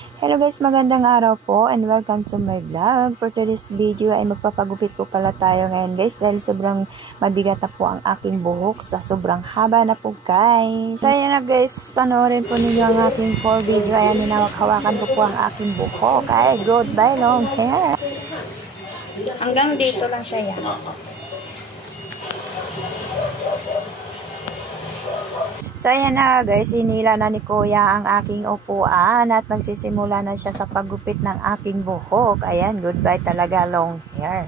Hello guys, magandang araw po and welcome to my vlog. For today's video ay magpapagupit po pala tayo ngayon guys dahil sobrang mabigat na po ang aking buhok sa sobrang haba na po guys. So ayan na guys, panoorin po ninyo ang aking full video. Ayan, ninawak-hawakan ko po ang aking buhok. Ay, goodbye long hair. Hanggang dito lang siya yan. So ayan na guys, inila na ni Kuya ang aking upuan at magsisimula na siya sa paggupit ng aking buhok. Ayan, goodbye talaga long hair.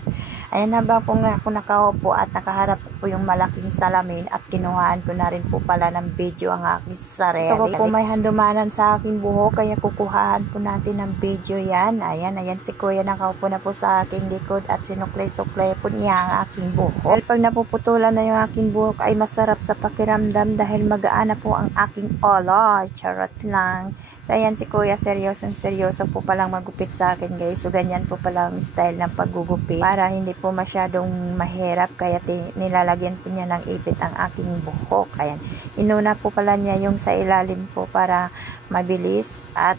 Ayan na ba po nga ako nakaupo at nakaharap po yung malaking salamin at kinuhaan ko na rin po pala ng video ang aking sarili. So po may handumanan sa aking buhok kaya kukuhaan po natin ng video yan. Ayan si Kuya nakaupo na po sa aking likod at sinuklay-suklay po niya ang aking buhok. Dahil pag napuputulan na yung aking buhok ay masarap sa pakiramdam dahil magaan na po ang aking olo. Charot lang. So ayan si Kuya, seryoso po palang magupit sa akin guys. So ganyan po pala ang style ng paggugupit para hindi po masyadong mahirap kaya nilalagyan po niya ng ipit ang aking buhok. Ayan, inuna po pala niya yung sa ilalim po para mabilis at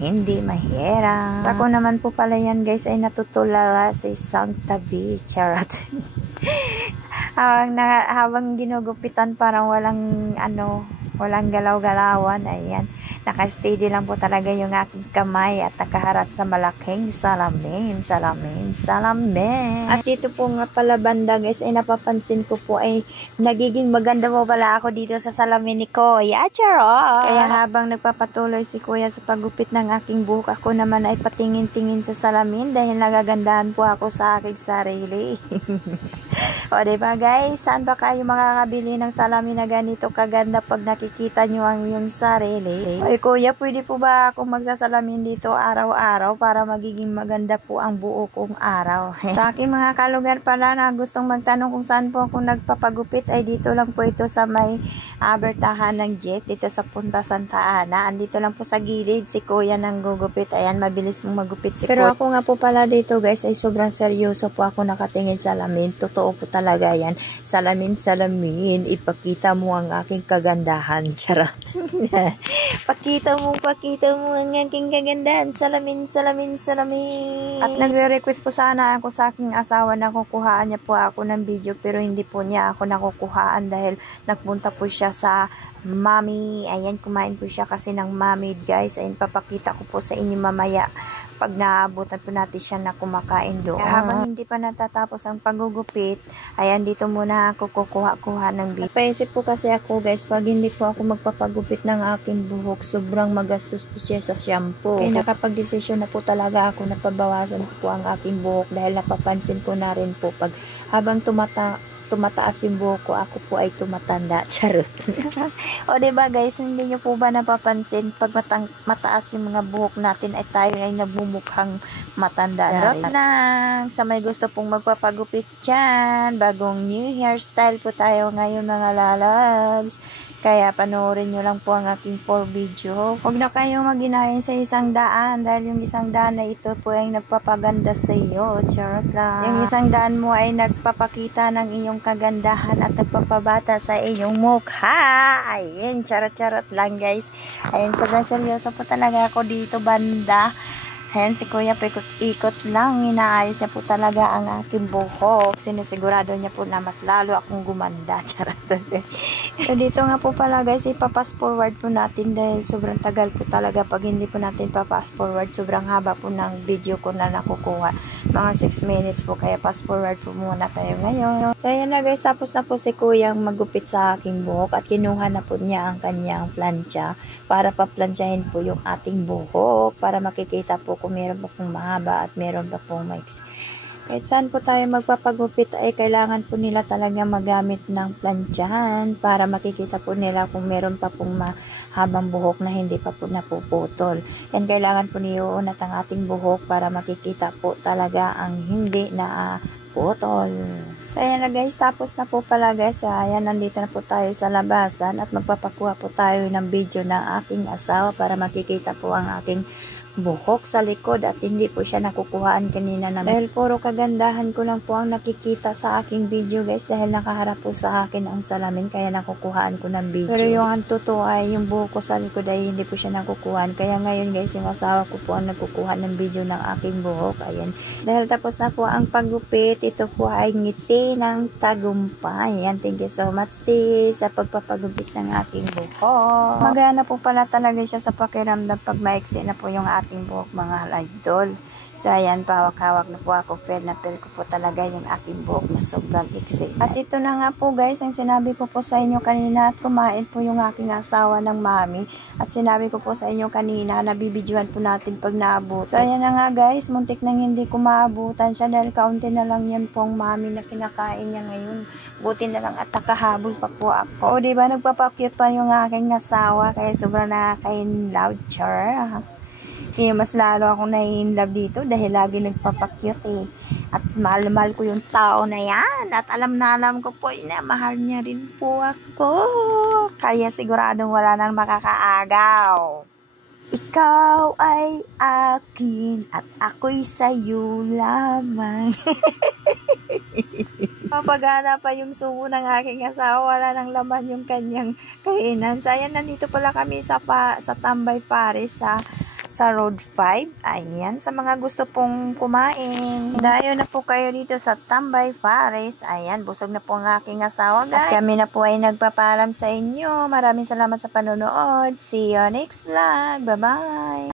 hindi mahirap. Ako naman po pala yan guys ay natutulala sa isang tabi. Charot. habang ginugupitan parang walang galaw-galawan. Ayan, naka-steady lang po talaga yung aking kamay at nakaharap sa malaking salamin. At dito po nga pala banda guys ay napapansin ko po ay nagiging maganda po pala ako dito sa salamin ni Kuya. Charot! Kaya habang nagpapatuloy si Kuya sa paggupit ng aking buhok, ako naman ay patingin-tingin sa salamin dahil nagagandahan po ako sa aking sarili. O diba guys, saan ba kayo makakabili ng salamin na ganito kaganda pag nakikita nyo ang iyong sarili? Ay Kuya, pwede po ba akong magsasalamin dito araw-araw para magiging maganda po ang buo kong araw? Sa aking mga kalugar pala na gustong magtanong kung saan po ako nagpapagupit ay dito lang po ito sa may Bertahan ng Jeep, dito sa Punta Santa Ana. Andito lang po sa gilid si Kuya nang gugupit. Ayan, mabilis mong magupit si Kuya. Pero ako nga po pala dito guys ay sobrang seryoso po ako nakatingin sa salamin. Totoo po talaga yan. Salamin, ipakita mo ang aking kagandahan. Charot. Pakita mo ang aking kagandahan. Salamin. At nagre-request po sana ako sa aking asawa na kukuhaan niya po ako ng video pero hindi po niya ako nakukuhaan dahil nagpunta po siya sa Mami. Ayan, kumain po siya kasi ng Mami guys. Ayan, papakita ko po sa inyo mamaya pag naabutan po natin siya na kumakain doon. Habang hindi pa natatapos ang paggugupit, ayan, dito muna ako kukuha ng video. Paisip po kasi ako guys, pag hindi po ako magpapagupit ng aking buhok, sobrang magastos po siya sa shampoo. Kaya nakapag-desisyon na po talaga ako na pabawasan ko po ang aking buhok dahil napapansin ko na rin po pag habang tumataas yung buhok ko, ako po ay tumatanda. Charot. O diba guys, hindi nyo po ba napapansin pag mataas yung mga buhok natin ay tayo ay nagmumukhang matanda na rin. Sa may gusto pong magpapagupit dyan, bagong new hairstyle po tayo ngayon mga lalabs. Kaya panoorin nyo lang po ang aking full video. Huwag na kayong maghinayin sa 100 dahil yung 100 na ito po ay nagpapaganda sa iyo. Charot lang. Yung 100 mo ay nagpapakita ng iyong kagandahan at nagpapabata sa iyong mukha. Ayun, charot lang guys. Ayun, sobrang seryoso po talaga ako dito banda. Ayan, si Kuya ikot lang. Inaayos niya po talaga ang aking buhok. Sinisigurado niya po na mas lalo akong gumanda. Charot. So, dito nga po pala guys, ipapass forward po natin dahil sobrang tagal po talaga. Pag hindi po natin papass forward, sobrang haba po ng video ko na nakukuha. Mga 6 minutes po, kaya pass forward po muna tayo ngayon. So, ayan na guys, tapos na po si Kuyang magupit sa aking buhok at kinuha na po niya ang kanyang plancha para paplansyahin po yung ating buhok para makikita po kung meron pa pong mahaba at meron pa pong maiksi. Kahit saan po tayo magpapagupit ay kailangan po nila talaga magamit ng plansyahan para makikita po nila kung meron pa pong mahabang buhok na hindi pa po napuputol. Yan, kailangan po niuunat ang ating buhok para makikita po talaga ang hindi na putol. So ayan na guys, tapos na po pala guys. Ayan, nandito na po tayo sa labasan at magpapakuha po tayo ng video ng aking asawa para makikita po ang aking buhok sa likod at hindi po siya nakukuhaan kanina dahil puro kagandahan ko lang po ang nakikita sa aking video guys, dahil nakaharap po sa akin ang salamin kaya nakukuhaan ko ng video. Pero yung ang totoo ay yung buhok ko sa likod ay hindi po siya nakukuhaan, kaya ngayon guys yung asawa ko po ang nakukuha ng video ng aking buhok. Ayan, dahil tapos na po ang paggupit, ito po ay ngiti ng tagumpay. Ayan, thank you so much sis sa pagpapagupit ng aking buhok. Magana po pala talaga siya sa pakiramdam pag maiksi na po yung aking buhok mga idol. So ayan, pawak-hawak na po ako, feel na feel ko po talaga yung aking buhok na sobrang iksi. At ito na nga po guys, ang sinabi ko po sa inyo kanina, at kumain po yung aking asawa ng mami. At sinabi ko po sa inyo kanina, nabibidyohan po natin pag naabot. So ayan na nga guys, muntik nang hindi ko maabutan siya dahil kaunti na lang yan pong mami na kinakain niya ngayon. Buti na lang at nakahabol pa po ako. O diba, nagpapakyut pa yung aking asawa, kaya sobrang nakaka-in-love, char. Kaya mas lalo akong na-in-love dito dahil lagi nagpapakyut eh. At mahal-mahal ko yung tao na yan. At alam na alam ko po na mahal niya rin po ako. Kaya siguradong wala nang makakaagaw. Ikaw ay akin at ako'y sa'yo lamang. Mapagana pa yung sumo ng aking asawa, wala nang laman yung kanyang kainan. So ayan, nandito pala kami sa Tambay Paris sa Road 5. Ayan, sa mga gusto pong kumain, dayo na po kayo dito sa Tambay Paris. Ayan, busog na po ang aking asawa guys. At kami na po ay nagpapaalam sa inyo. Maraming salamat sa panonood. See you next vlog. Bye bye.